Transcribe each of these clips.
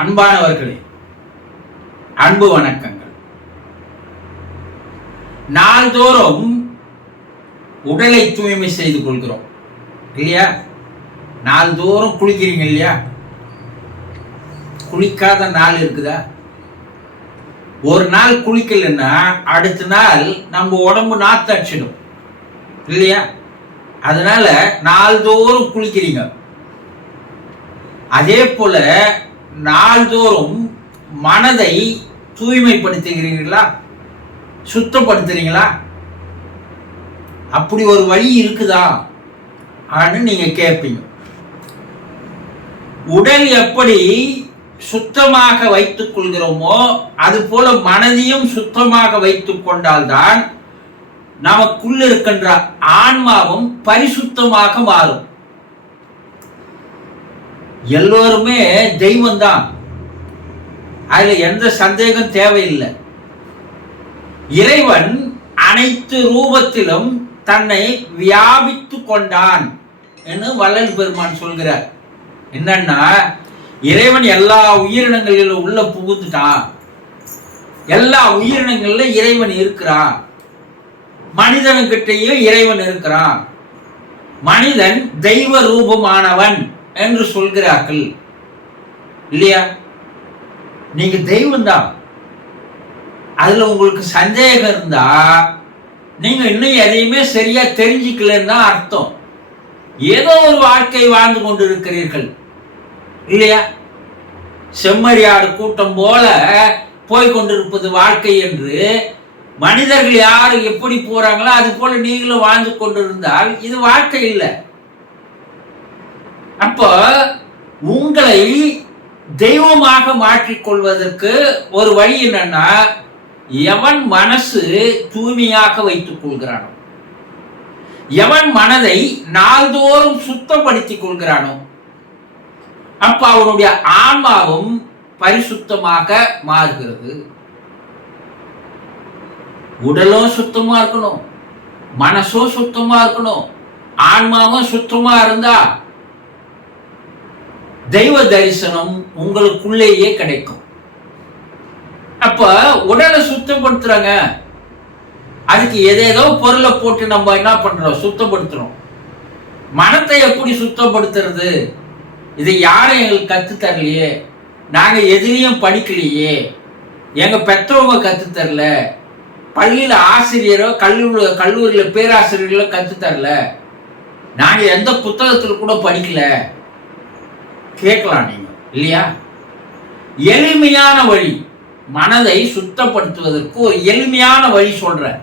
அன்பானவர்களே அன்பு வணக்கங்கள். நாள்தோறும் உடலை தூய்மை செய்து கொள்கிறோம் இல்லையா? நாள்தோறும் குளிக்கிறீங்க இல்லையா? குளிக்காத நாள் இருக்குதா? ஒரு நாள் குளிக்கலைன்னா அடுத்த நாள் நம்ம உடம்பு நாத்தடிச்சிடும் இல்லையா? அதனால நாள்தோறும் குளிக்கிறீங்க. அதே போல நாள்தோறும் மனதை தூய்மைப்படுத்துகிறீர்களா? சுத்தப்படுத்துறீங்களா? அப்படி ஒரு வழி இருக்குதா? ஆன்னு நீங்கள் கேட்பீங்க உடல் எப்படி சுத்தமாக வைத்துக் கொள்கிறோமோ அது போல மனதையும் சுத்தமாக வைத்துக் கொண்டால்தான் நமக்குள்ள இருக்கின்ற ஆன்மாவும் பரிசுத்தமாக மாறும். எல்லோருமே தெய்வம் தான் அதில் எந்த சந்தேகம் தேவையில்லை. இறைவன் அனைத்து ரூபத்திலும் தன்னை வியாபித்து கொண்டான் என்று வள்ளல் பெருமான் சொல்கிறார். என்னன்னா இறைவன் எல்லா உயிரினங்களிலும் உள்ள புகுந்துட்டான் எல்லா உயிரினங்கள்ல இறைவன் இருக்கிறான் மனிதனுக்கிட்டேயும் இறைவன் இருக்கிறான். மனிதன் தெய்வ ரூபமானவன். என்று சொல்கிறார்கள். இல்லையா? நீங்க தெய்வம் தான். அதுல உங்களுக்கு சந்தேகம் இருந்தா நீங்க இன்னும் எதையுமே சரியா தெரிஞ்சுக்கலன்னு தான் அர்த்தம். ஏதோ ஒரு வாழ்க்கை வாழ்ந்து கொண்டு இருக்கிறீர்கள் இல்லையா? செம்மறியாடு கூட்டம் போல போய் கொண்டிருப்பது வாழ்க்கை என்று மனிதர்கள் யாரு எப்படி போறாங்களோ அது போல நீங்களும் வாழ்ந்து கொண்டிருந்தால் இது வாழ்க்கை இல்லை. அப்போ உங்களை தெய்வமாக மாற்றிக்கொள்வதற்கு ஒரு வழி என்னன்னா எவன் மனசு தூய்மையாக வைத்துக் கொள்கிறானோ எவன் மனதை நாள்தோறும் சுத்தப்படுத்திக் கொள்கிறானோ அப்ப அவனுடைய ஆன்மாவும் பரிசுத்தமாக மாறுகிறது. உடலும் சுத்தமா இருக்கணும் மனசும் சுத்தமா இருக்கணும் ஆன்மாவும் சுத்தமா இருந்தா தெய்வ தரிசனம் உங்களுக்குள்ளேயே கிடைக்கும். அப்ப உடலை சுத்தப்படுத்துறாங்க. அதுக்கு எதேதோ பொருளை போட்டு நம்ம என்ன பண்றோம்? சுத்தப்படுத்துறோம். மனத்தை எப்படி சுத்தப்படுத்துறது? இதை யாரும் எங்களுக்கு கத்து தரலையே. நாங்க எதுலயும் படிக்கலையே. எங்க பெற்றவங்க கத்து தரல. பள்ளியில ஆசிரியரோ கல்லூரி கல்லூரியில பேராசிரியர்களோ கத்து தரல. நாங்க எந்த புத்தகத்தில் கூட படிக்கல. கேட்கலாம் நீங்கள் இல்லையா? எளிமையான வழி. மனதை சுத்தப்படுத்துவதற்கு ஒரு எளிமையான வழி சொல்கிறேன்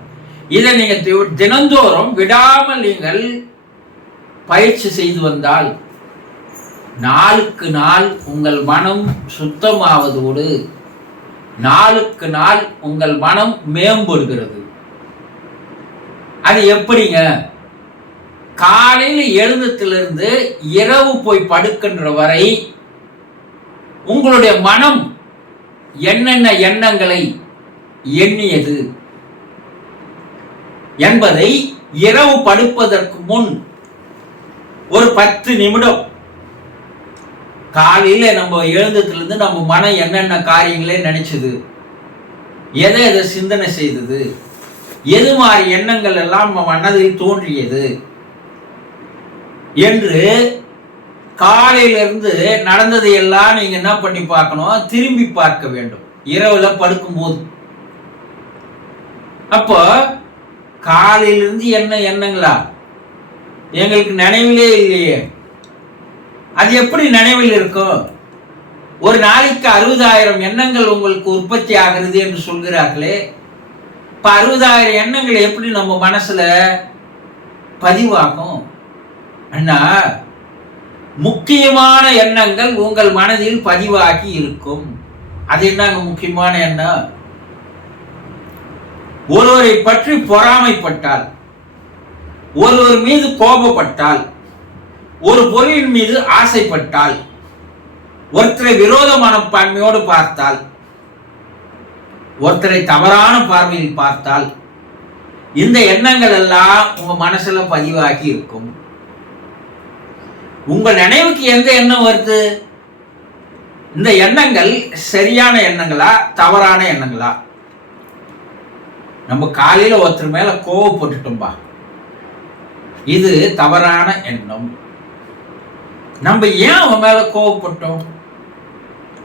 இதை நீங்கள் தி- தினந்தோறும் விடாமல் நீங்கள் பயிற்சி செய்து வந்தால் நாளுக்கு நாள் உங்கள் மனம் சுத்தமாவதோடு நாளுக்கு நாள் உங்கள் மனம் மேம்படுகிறது. அது எப்படிங்க? காலையில் எழுந்தத்திலிருந்து இரவு போய் படுக்கின்ற வரை உங்களுடைய மனம் என்னென்ன எண்ணங்களை எண்ணியது என்பதை இரவு படுப்பதற்கு முன் ஒரு பத்து நிமிடம் காலையில் நம்ம எழுந்ததுலேருந்து நம்ம மனம் என்னென்ன காரியங்களே நினைச்சது? எதை எதை சிந்தனை செய்தது? எது மாதிரி எண்ணங்கள் எல்லாம் நம்ம மனதில் தோன்றியது? என்று காலையிலிருந்து நடந்ததை எல்லாம் என்ன பண்ணி பார்க்கணும்? திரும்பி பார்க்க வேண்டும். இரவில் படுக்கும்போது. அப்போ காலையிலிருந்து என்ன எண்ணங்களா? எங்களுக்கு நினைவிலே இல்லையே. அது எப்படி நினைவில் இருக்கும்? ஒரு நாளைக்கு அறுபதாயிரம் எண்ணங்கள் உங்களுக்கு உற்பத்தி ஆகிறது என்று சொல்கிறார்களே. இப்போ அறுபதாயிரம் எண்ணங்கள் எப்படி நம்ம மனசில் பதிவாகும் அண்ணா முக்கியமான எண்ணங்கள் உங்கள் மனதில் பதிவாகி இருக்கும். அது என்னங்க முக்கியமான எண்ணம்? ஒருவரை பற்றி பொறாமைப்பட்டால் ஒருவர் மீது கோபப்பட்டால் ஒரு பொருளின் மீது ஆசைப்பட்டால் ஒருத்தரை விரோத மனப்பான்மையோடு பார்த்தால் ஒருத்தரை தவறான பார்வையில் பார்த்தால் இந்த எண்ணங்கள் எல்லாம் உங்க மனசுல பதிவாகி இருக்கும். உங்கள் நினைவுக்கு எந்த எண்ணம் வருது? இந்த எண்ணங்கள் சரியான எண்ணங்களா தவறான எண்ணங்களா? நம்ம காலையில் ஒருத்தர் மேல கோவப்பட்டுட்டோம்பா இது தவறான எண்ணம். நம்ம ஏன் அவன் மேல கோவப்பட்டோம்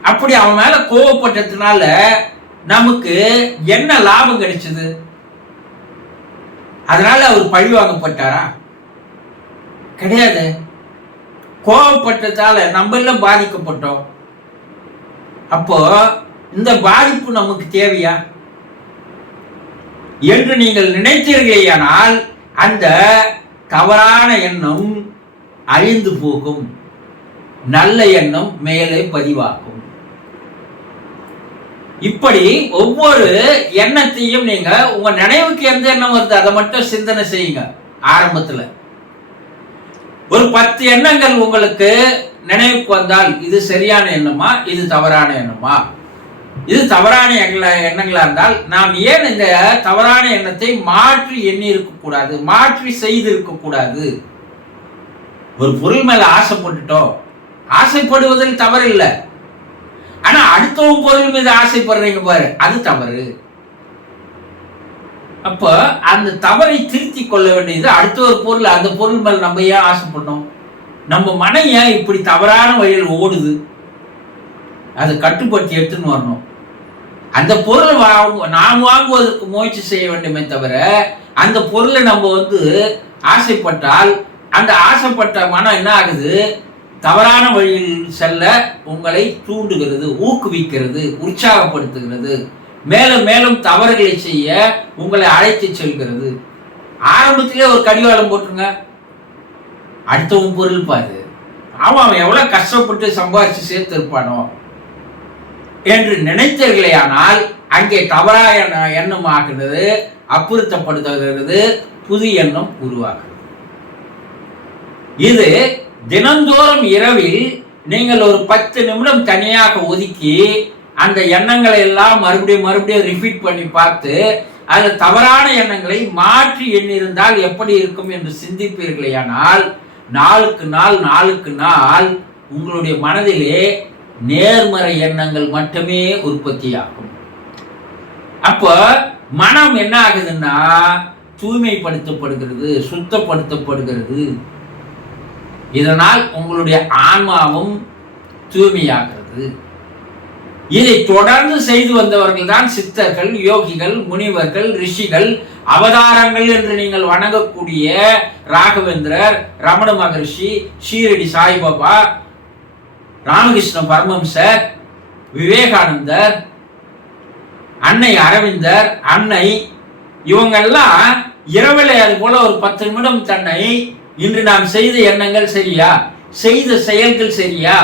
அப்படி அவன் மேல கோவப்பட்டதுனால நமக்கு என்ன லாபம் கிடைச்சது? அதனால அவர் பழி வாங்கப்பட்டாரா கிடையாது. கோவப்பட்டதால நம்ம எல்லாம் பாதிக்கப்பட்டோம். அப்போ இந்த பாதிப்பு நமக்கு தேவையா? என்று நீங்கள் நினைத்தீர்களேயானால் அந்த தவறான எண்ணம் அழிந்து போகும். நல்ல எண்ணம் மேலே பதிவாகும். இப்படி ஒவ்வொரு எண்ணத்தையும் நீங்க உங்க நினைவுக்கு எந்த எண்ணம் வருது அதை மட்டும் சிந்தனை செய்யுங்க ஆரம்பத்துல. ஒரு பத்து எண்ணங்கள் உங்களுக்கு நினைவுக்கு வந்தால் இது சரியான எண்ணமா இது தவறான எண்ணமா? இது தவறான எண்ணங்களா- எண்ணங்களா இருந்தால் நாம் ஏன் இந்த தவறான எண்ணத்தை மாற்றி எண்ணி இருக்கக்கூடாது மாற்றி செய்து இருக்கக்கூடாது ஒரு பொருள் மேல ஆசைப்பட்டுட்டோம். ஆசைப்படுவதில் தவறு இல்லை ஆனா அடுத்தவங்க பொருள் மீது ஆசைப்படுறீங்க பாரு அது தவறு. அப்போ அந்த தவறை திருத்தி கொள்ள வேண்டியது அடுத்த ஒரு பொருள். அந்த பொருள் மேல நம்ம ஏன் ஆசைப்படணும் நம்ம மனம் ஏன் இப்படி தவறான வழியில் ஓடுது? அதை கட்டுப்படுத்தி எடுத்துன்னு வரணும். அந்த பொருள் வாங்க நாம் வாங்குவதற்கு முயற்சி செய்ய வேண்டுமே தவிர அந்த பொருளை நம்ம வந்து ஆசைப்பட்டால் அந்த ஆசைப்பட்ட மனம் என்ன ஆகுது? தவறான வழியில் செல்ல உங்களை தூண்டுகிறது ஊக்குவிக்கிறது உற்சாகப்படுத்துகிறது. மேலும் மேலும் தவறுகளை செய்ய உங்களை அழைத்து செல்கிறது. ஆரம்பத்திலே ஒரு கடிவாளம் போட்டுருங்க. அடுத்தவன் பொருள் பாரு. அவன் அவன் எவ்வளோ கஷ்டப்பட்டு சம்பாதிச்சு சேர்த்து இருப்பானோ என்று நினைத்தீர்களேயானால் அங்கே தவறான எண்ணம் ஆகிறது அப்புறுத்தப்படுத்துகிறது புது எண்ணம் உருவாகிறது. இது தினந்தோறும் இரவில் நீங்கள் ஒரு பத்து நிமிடம் தனியாக ஒதுக்கி அந்த எண்ணங்களை எல்லாம் மறுபடியும் மறுபடியும் ரிப்பீட் பண்ணி பார்த்து அது தவறான எண்ணங்களை மாற்றி எண்ணிருந்தால் எப்படி இருக்கும் என்று சிந்திப்பீர்களேயானால் நாளுக்கு நாள் நாளுக்கு நாள் உங்களுடைய மனதிலே நேர்மறை எண்ணங்கள் மட்டுமே உற்பத்தியாகும். அப்போ மனம் என்ன ஆகுதுன்னா தூய்மைப்படுத்தப்படுகிறது சுத்தப்படுத்தப்படுகிறது. இதனால் உங்களுடைய ஆன்மாவும் தூய்மையாகிறது. இதை தொடர்ந்து செய்து வந்தவர்கள் தான் சித்தர்கள் யோகிகள் முனிவர்கள் ரிஷிகள் அவதாரங்கள் என்று நீங்கள் வணங்கக்கூடிய ராகவேந்திரர் ரமண மகரிஷி ஷீரடி சாய்பாபா ராமகிருஷ்ண பரமம்சர் விவேகானந்தர் அன்னை அரவிந்தர் அன்னை இவங்கெல்லாம் இரவிலே அது போல ஒரு பத்து நிமிடம் தன்னை இன்று நாம் செய்த எண்ணங்கள் சரியா? செய்த செயல்கள் சரியா?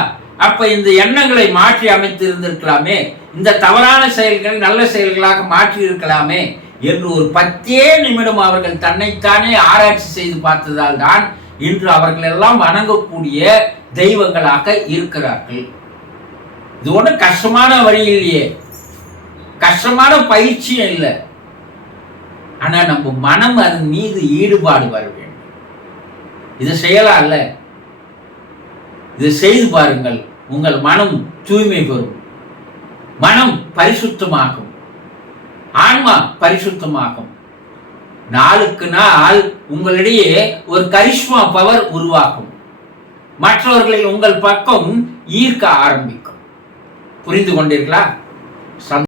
அப்ப இந்த எண்ணங்களை மாற்றி அமைத்து இருந்திருக்கலாமே. இந்த தவறான செயல்களை நல்ல செயல்களாக மாற்றி இருக்கலாமே என்று ஒரு பத்தே நிமிடம் அவர்கள் தன்னைத்தானே ஆராய்ச்சி செய்து பார்த்ததால் தான் இன்று அவர்கள் எல்லாம் வணங்கக்கூடிய தெய்வங்களாக இருக்கிறார்கள். இது ஒன்றும் கஷ்டமான வழி இல்லையே. கஷ்டமான பயிற்சியும் இல்லை. ஆனா நம்ம மனம் அதன் மீது ஈடுபாடு வர வேண்டும். இது செய்யலாம் இல்லை இது செய்து பாருங்கள். உங்கள் மனம் தூய்மை பெறும். மனம் பரிசுத்தமாகும் ஆன்மா பரிசுத்தமாகும் நாளுக்கு நாள் உங்களிடையே ஒரு கரிஷ்மா பவர் உருவாக்கும். மற்றவர்களை உங்கள் பக்கம் ஈர்க்க ஆரம்பிக்கும். புரிந்து கொண்டீர்களா?